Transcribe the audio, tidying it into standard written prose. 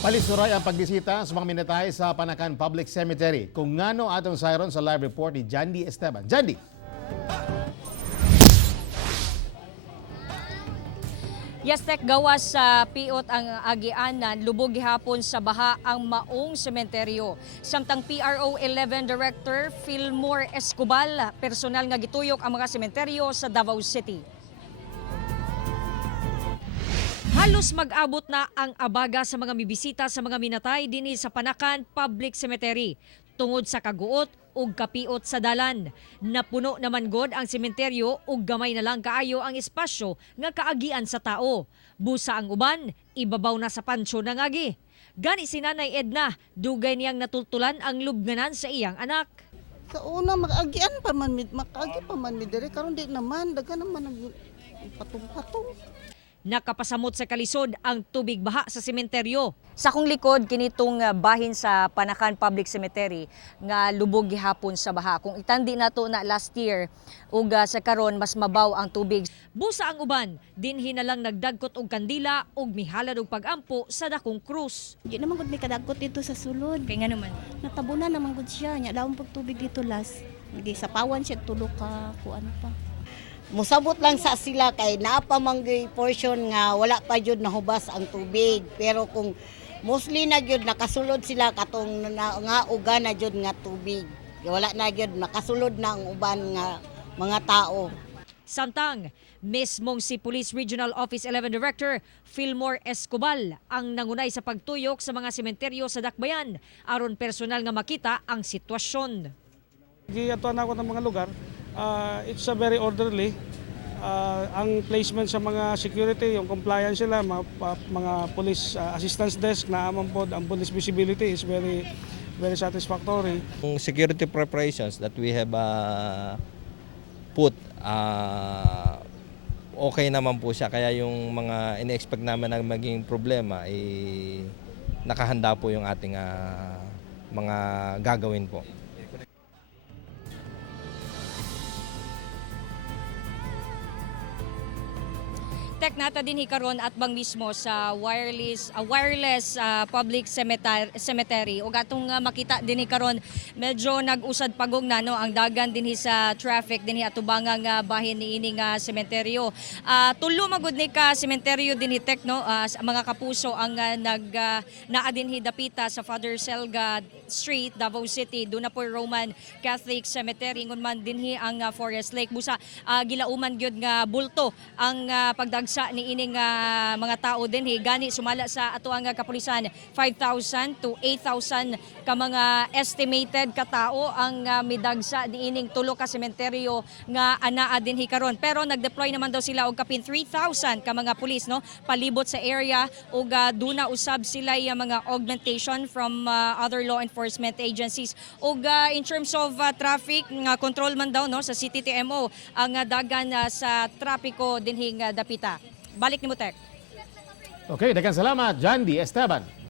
Palisuray ang pagbisita sa mga minatay sa Panakan Public Cemetery. Kung ngano atong sayron sa live report ni Jandy Esteban. Jandy! Yastek gawas sa piot ang agianan, lubog gihapon sa baha ang maong sementeryo. Samtang PRO 11 Director Fillmore Escobal, personal nga gituyok ang mga sementeryo sa Davao City. Halos mag-abot na ang abaga sa mga mibisita sa mga minatay dinhi sa Panakan Public Cemetery tungod sa kaguot ug kapiot sa dalan. Napuno naman god ang sementeryo ug gamay na lang kaayo ang espasyo nga kaagian sa tao. Busa ang uban, ibabaw na sa pansyo ng agi. Gani si Nanay Edna, dugay niyang natultulan ang lubnganan sa iyang anak. Sa una mag-agian pa man makagi pa man mi diri karon di naman daghan naman patong-patong. Nakapasamot sa kalisod ang tubig baha sa sementeryo. Sa kong likod kinitong bahin sa Panakan Public Cemetery nga lubog gihapon sa baha. Kung itandi nato na last year ug sa karon mas mabaw ang tubig. Busa ang uban, dinhi na lang nagdagkot og kandila ug mihalad og pagampo sa dakong krus. Di naman gud may kadagkot dito sa sulod. Kay nga naman Natabunan naman gud siya. Nya daw pag tubig dito las. Gisapawan siya tulo ka kuan pa. Musabot lang sa sila kay naapamanggoy portion nga wala pa jud nahubas ang tubig. Pero kung mostly na jud nakasulod sila katong nga ugan na jud nga tubig. Wala na jud nakasulod na ang uban nga mga tao. Samtang, mismong si Police Regional Office 11 Director Fillmore Escobal ang nangunay sa pagtuyok sa mga sementeryo sa Dakbayan aron personal nga makita ang sitwasyon. Giatuan ako ng mga lugar. It's a very orderly. Ang placement sa mga security, yung compliance sila, mga police assistance desk na amampod, ang police visibility is very satisfactory. Security preparations that we have put, okay naman po siya. Kaya yung mga ine-expect namin na maging problema, nakahanda po yung ating mga gagawin po. Tek nata din hikaron at bang mismo sa wireless public cemetery ug atong makita din hikaron medyo nag-usad pagong nano ang dagan dinhi sa traffic dinhi atubangang bahin niini nga sementeryo. Tulo magud ni ka sementeryo dinhi Tek no, mga kapuso ang naa dinhi dapita sa Father Selga Street, Davao City. Doon na po Roman Catholic Cemetery ngun man dinhi ang Forest Lake. Busa gilauman gyud nga bulto ang pagdagsa ni ining mga tao dinhi. Gani sumala sa ato ang kapulisan 5,000 to 8,000 ka mga estimated katao ang midagsa ni ining tulo ka sementeryo nga anaa dinhi karon. Pero nagdeploy naman daw sila og kapin 3,000 ka mga pulis no palibot sa area ug duna usab sila yung mga augmentation from other law enforcement agencies. Ug in terms of traffic nga control man daw no sa CTTMO ang dagan sa trapiko dinhi dapita. Balik ni mo Tek. Okay, daghang salamat, Jandy Esteban.